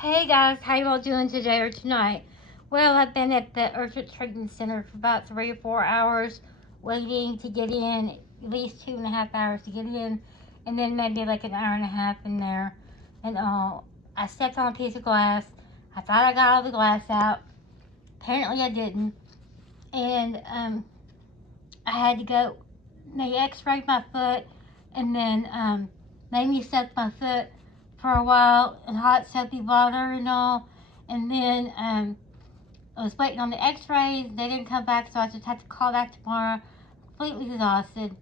Hey guys, how you all doing today or tonight? Well, I've been at the urgent treatment center for about 3 or 4 hours waiting to get in, at least 2.5 hours to get in, and then maybe like an hour and a half in there. And I stepped on a piece of glass. I thought I got all the glass out. Apparently I didn't. And I had to go, they x-rayed my foot and then made me soak my foot for a while in hot soapy water and all. And then I was waiting on the x-rays. They didn't come back, so I just had to call back tomorrow, completely exhausted.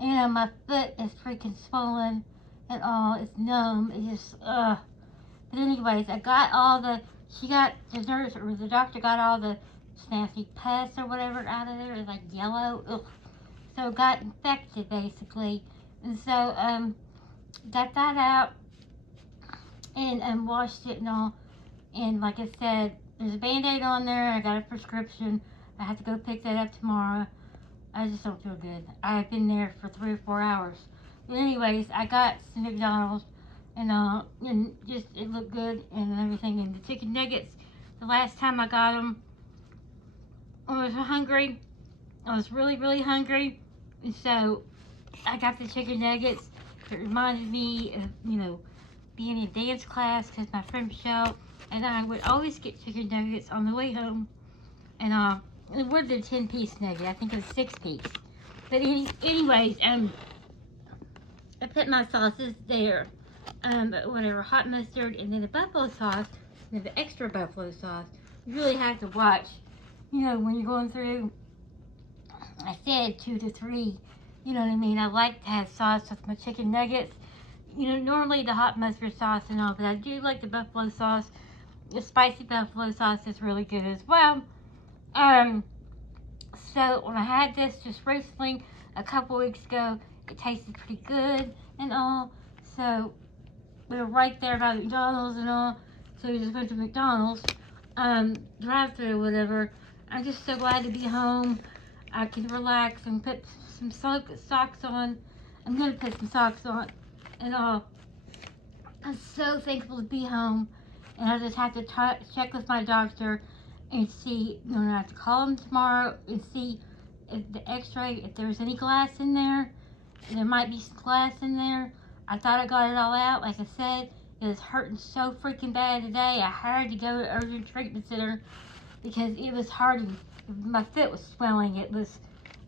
You know, my foot is freaking swollen and all. It's numb. It's just, ugh. But anyways, I got all the, the nurse or the doctor got all the nasty pus or whatever out of there. It was like yellow. Ugh. So it got infected basically. And so, got that out and washed it and all. And like I said, there's a Band-Aid on there. I got a prescription. I have to go pick that up tomorrow. I just don't feel good. I've been there for 3 or 4 hours. But anyways, I got some McDonald's and just it looked good and everything. And the chicken nuggets, the last time I got them, I was hungry. I was really, really hungry. And so I got the chicken nuggets. It reminded me of, being in dance class because my friend Michelle and I would always get chicken nuggets on the way home. And it was a 10-piece nugget. I think it was 6-piece. But anyways, I put my sauces there. Whatever, hot mustard and then the buffalo sauce, and then the extra buffalo sauce. You really have to watch, when you're going through. I said 2 to 3. You know what I mean? I like to have sauce with my chicken nuggets. Normally the hot mustard sauce and all, but I do like the buffalo sauce. The spicy buffalo sauce is really good as well. So when I had this just recently, a couple weeks ago, it tasted pretty good and all. So we were right there by McDonald's and all. So we just went to McDonald's, drive-thru or whatever. I'm just so glad to be home. I can relax and put some socks on. I'm gonna put some socks on and all. I'm so thankful to be home. And I just have to check with my doctor and see, I have to call him tomorrow and see if the x-ray, if there's any glass in there. There might be some glass in there. I thought I got it all out. Like I said, it was hurting so freaking bad today. I had to go to urgent treatment center because it was hurting. My foot was swelling. It was,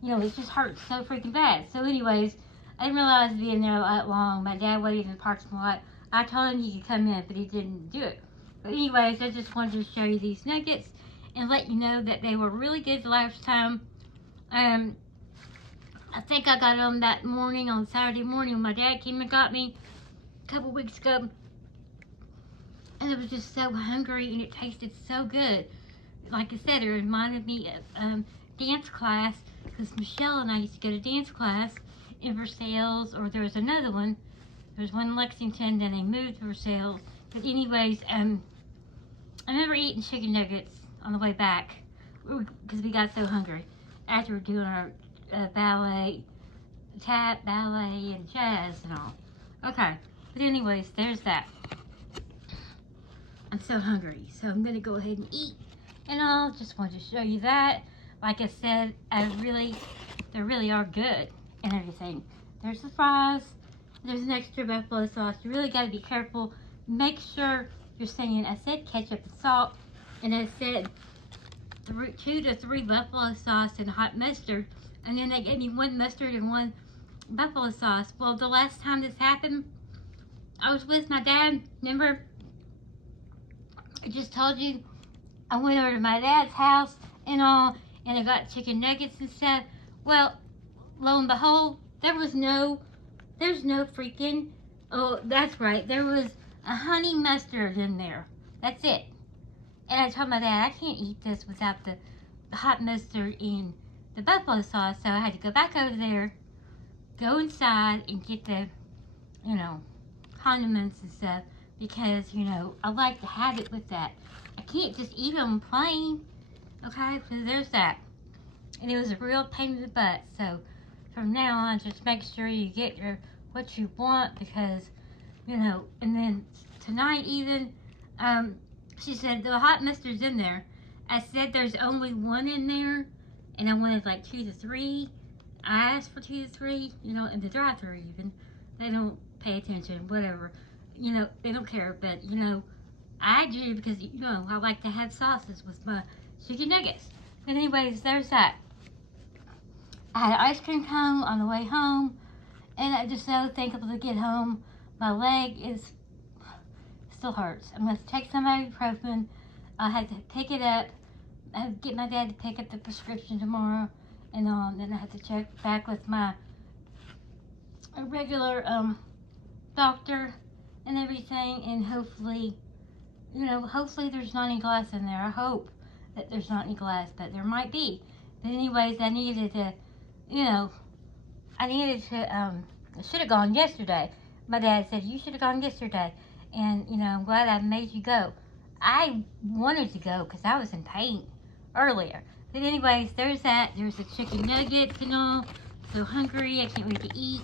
it just hurt so freaking bad. So anyways, I didn't realize being there that long. My dad waited in the parking lot. I told him he could come in, but he didn't do it. But anyways, I just wanted to show you these nuggets and let you know that they were really good the last time. I think I got them that morning on Saturday morning when my dad came and got me a couple weeks ago. And I was just so hungry and it tasted so good. Like I said, it reminded me of dance class because Michelle and I used to go to dance class in Versailles, or there was another one. There was one in Lexington, then they moved to Versailles. But anyways, I remember eating chicken nuggets on the way back because we got so hungry after doing our ballet, tap, ballet, and jazz and all. Okay, but anyways, there's that. I'm so hungry, so I'm gonna go ahead and eat and all. Just wanted to show you that. Like I said, they really are good and everything. There's the fries. There's an extra buffalo sauce. You really got to be careful. Make sure you're saying, I said ketchup and salt, and I said 2 to 3 buffalo sauce and hot mustard, and then they gave me 1 mustard and 1 buffalo sauce. Well, the last time this happened, I was with my dad. Remember, I just told you, I went over to my dad's house and all, and I got chicken nuggets and stuff. Well, lo and behold, there's no freaking, oh, that's right, there was a honey mustard in there. That's it. And I told my dad, I can't eat this without the hot mustard and the buffalo sauce. So I had to go back over there, go inside and get the, condiments and stuff. Because, I like to have it with that. I can't just eat them plain. Okay, so there's that. And it was a real pain in the butt. So from now on, just make sure you get what you want because, and then tonight even, She said, the hot mustard's in there. I said, there's only one in there, and I wanted like 2 to 3. I asked for 2 to 3, you know, in the drive-thru even. They don't pay attention, whatever. You know, they don't care, but, you know, I do because, you know, I like to have sauces with my chicken nuggets. But anyways, there's that. I had an ice cream cone on the way home, and I'm just so thankful to get home. My leg still hurts. I'm going to take some ibuprofen. I had to pick it up. I have to get my dad to pick up the prescription tomorrow, and then I have to check back with my regular doctor and everything, and hopefully, you know, hopefully there's not any glass in there. I hope that there's not any glass, but there might be. But anyways, I needed to, you know, I should have gone yesterday. My dad said, you should have gone yesterday. And, you know, I'm glad I made you go. I wanted to go because I was in pain earlier. But anyways, there's that. There's the chicken nuggets and all. So hungry. I can't wait to eat.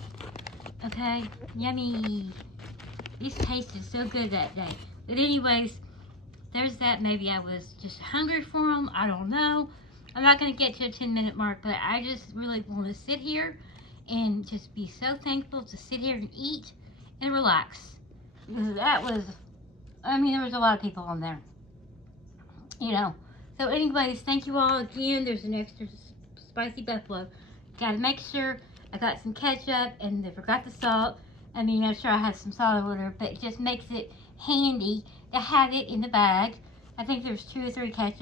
Okay. Yummy. These tasted so good that day. But anyways, there's that. Maybe I was just hungry for them. I don't know. I'm not going to get to a 10-minute mark, but I just really want to sit here and just be so thankful to sit here and eat and relax. Because that was, I mean, there was a lot of people on there, you know. So anyways, thank you all again. There's an extra spicy buffalo. Got to make sure I got some ketchup, and they forgot the salt. I mean, I'm sure I had some salt or whatever, but it just makes it handy to have it in the bag. I think there's 2 or 3 ketchup.